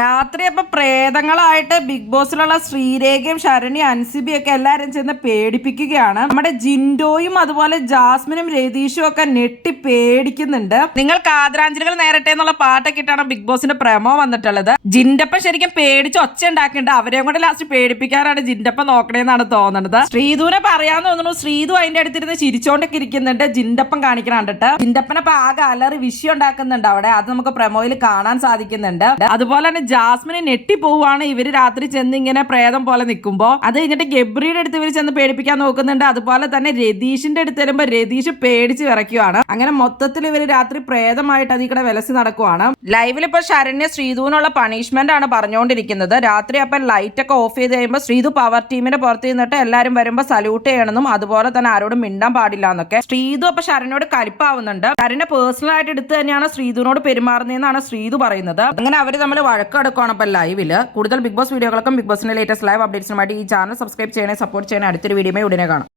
രാത്രി അപ്പൊ പ്രേതങ്ങളായിട്ട് ബിഗ് ബോസിലുള്ള ശ്രീരേഖയും ശരണി അൻസിബിയും ഒക്കെ എല്ലാരും ചെന്ന് പേടിപ്പിക്കുകയാണ്. നമ്മുടെ ജിൻഡോയും അതുപോലെ ജാസ്മിനും രതീഷും ഒക്കെ ഞെട്ടി പേടിക്കുന്നുണ്ട്. നിങ്ങൾക്ക് ആദരാഞ്ജലികൾ നേരട്ടെ എന്നുള്ള പാട്ടൊക്കെ ഇട്ടാണ് ബിഗ് ബോസിന്റെ പ്രമോ വന്നിട്ടുള്ളത്. ജിൻഡപ്പൻ ശരിക്കും പേടിച്ച് ഒച്ച ഉണ്ടാക്കുന്നുണ്ട്. അവരെയും കൂടെ ലാസ്റ്റ് പേടിപ്പിക്കാനാണ് ജിൻഡപ്പൻ നോക്കണേന്നാണ് തോന്നുന്നത്. ശ്രീധുവിനെ പറയാന്ന് തോന്നുന്നു. ശ്രീധു അതിന്റെ അടുത്തിരുന്ന് ചിരിച്ചോണ്ടൊക്കെ ഇരിക്കുന്നുണ്ട് ജിൻഡപ്പൻ കാണിക്കണ കണ്ടിട്ട്. ജിൻഡപ്പനെ ഇപ്പൊ ആകെ അലറി വിഷയം ഉണ്ടാക്കുന്നുണ്ട് അവിടെ. അത് നമുക്ക് പ്രമോയിൽ കാണാൻ സാധിക്കുന്നുണ്ട്. അതുപോലെ തന്നെ ജാസ്മിനെ ഞെട്ടി പോവാണ് ഇവര് രാത്രി ചെന്ന് ഇങ്ങനെ പ്രേതം പോലെ നിൽക്കുമ്പോ. അത് കഴിഞ്ഞിട്ട് ഗബ്രിയുടെ അടുത്ത് ഇവർ ചെന്ന് പേടിപ്പിക്കാൻ നോക്കുന്നുണ്ട്. അതുപോലെ തന്നെ രതീഷിന്റെ അടുത്ത് വരുമ്പോ രതീഷ് പേടിച്ച് വിറയ്ക്കുവാണ്. അങ്ങനെ മൊത്തത്തിൽ ഇവര് രാത്രി പ്രേതമായിട്ട് അതിക്കടെ വിലസി നടക്കുവാണ്. ലൈവിൽ ഇപ്പൊ ശരണ്യ ശ്രീധുവിനുള്ള പണിഷ്മെന്റ് ആണ് പറഞ്ഞുകൊണ്ടിരിക്കുന്നത്. രാത്രി അപ്പൊ ലൈറ്റ് ഒക്കെ ഓഫ് ചെയ്ത് കഴിയുമ്പോൾ ശ്രീധു പവർ ടീമിന്റെ പുറത്ത് നിന്നിട്ട് എല്ലാരും വരുമ്പോ സല്യൂട്ട് ചെയ്യണമെന്നും അതുപോലെ തന്നെ ആരോടും മിണ്ടാൻ പാടില്ല എന്നൊക്കെ. ശ്രീധു അപ്പൊ ശരണ്യോട് കലിപ്പാവുന്നുണ്ട്. ശരണ്യ പേഴ്സണൽ ആയിട്ട് എടുത്ത് തന്നെയാണ് ശ്രീധുവിനോട് പെരുമാറുന്നതെന്നാണ് ശ്രീധു പറയുന്നത്. അങ്ങനെ അവര് തമ്മിൽ വഴക്കെടുക്കുകയാണ് അപ്പൊ ലൈവില്. കൂടുതൽ ബിഗ് ബോസ് വീഡിയോകൾക്കും ബിഗ് ബോസിന്റെ ലേറ്റസ്റ്റ് ലൈവ് അപ്ഡേറ്റ്സിനുമായിട്ട് ഈ ചാനൽ സബ്സ്ക്രൈബ് ചെയ്യണേ, സപ്പോർട്ട് ചെയ്യണേ. അടുത്തൊരു വീഡിയോ ഉടനെ കാണാം.